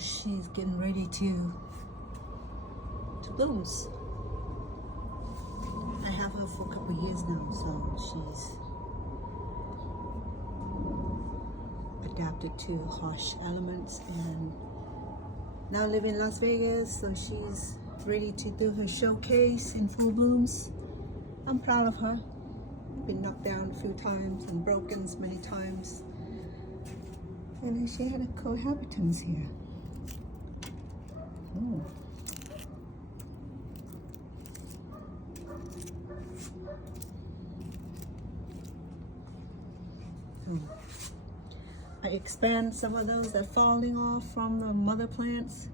she's getting ready to blooms. I have her for a couple of years now, so she's adapted to harsh elements and now live in Las Vegas, so she's ready to do her showcase in full blooms. I'm proud of her. Been knocked down a few times and broken many times. And then she had a cohabitants here. Oh. I expand some of those that are falling off from the mother plants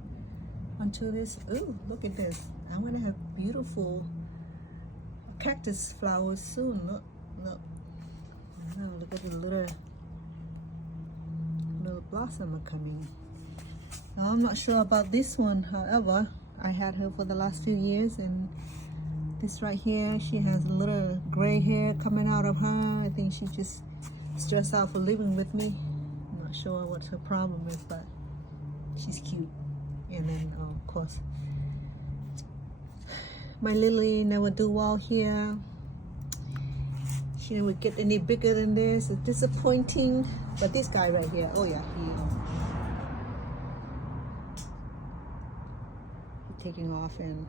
onto this. Ooh, look at this. I'm gonna have beautiful cactus flowers soon. Look, look. Oh, look at the little blossom are coming. Now, I'm not sure about this one, however, I had her for the last few years, and this right here, she has a little gray hair coming out of her. I think she just stressed out for living with me. I'm not sure what her problem is, but she's cute. And then, of course, my lily never do well here. She never get any bigger than this. It's disappointing. But this guy right here, oh yeah, he's taking off, and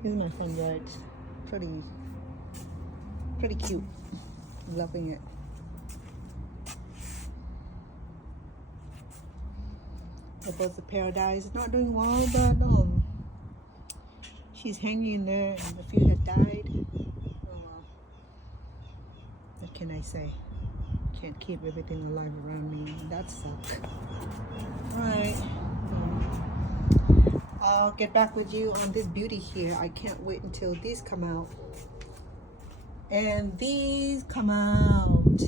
this is my front yard. Pretty cute. Loving it. About the paradise, not doing well, but she's hanging in there, and a few had died. Oh well. What can I say? Can't keep everything alive around me. That sucks. Alright. I'll get back with you on this beauty here. I can't wait until these come out. And these come out.